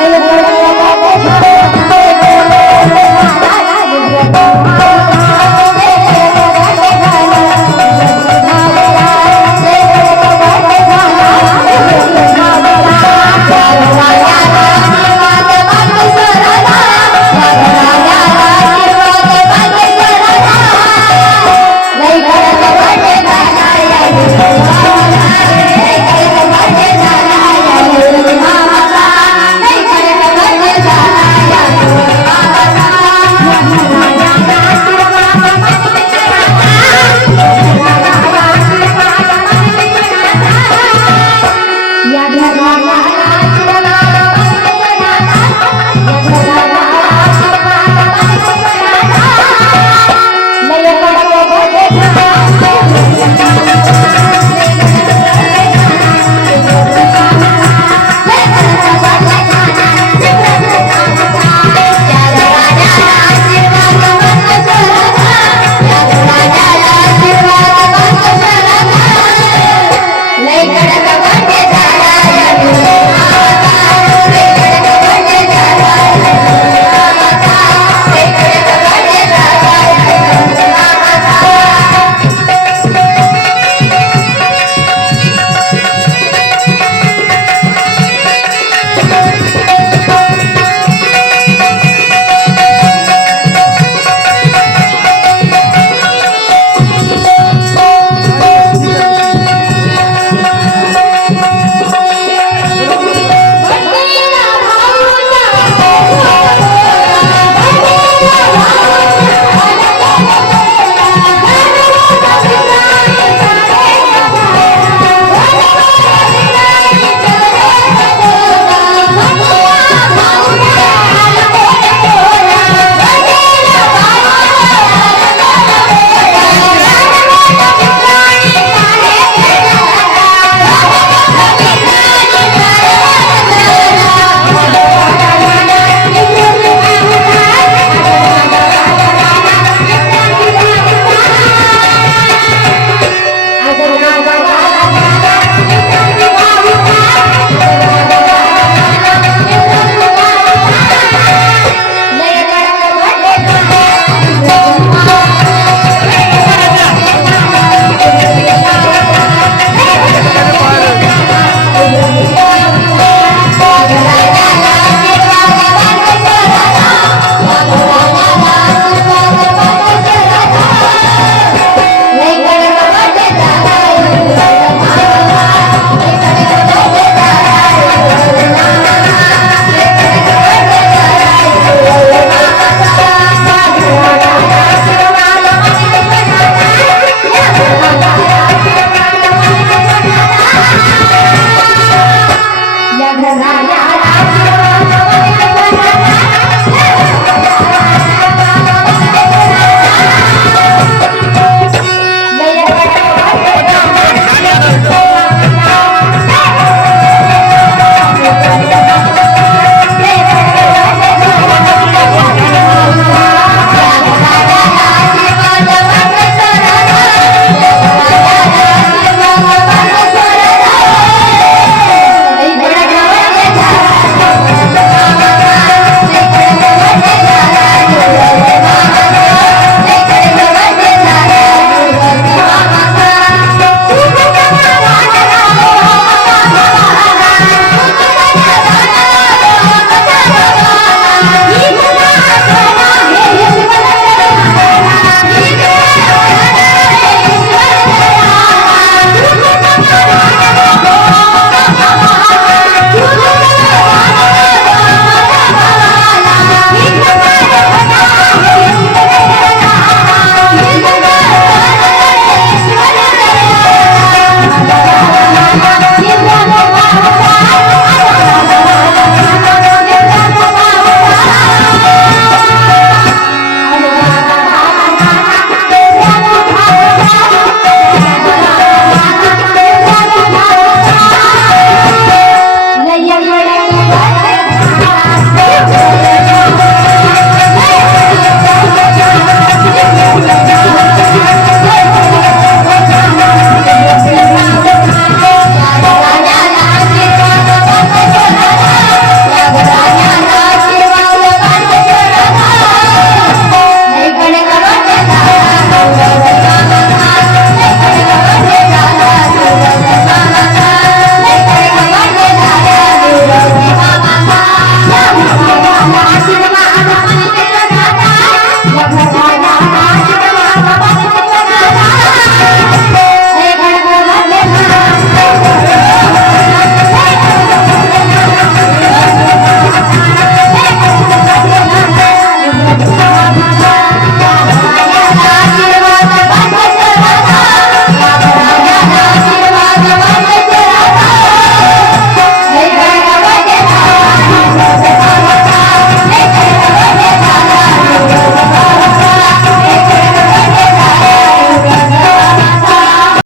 哎呀，哎呀，哎呀，哎呀，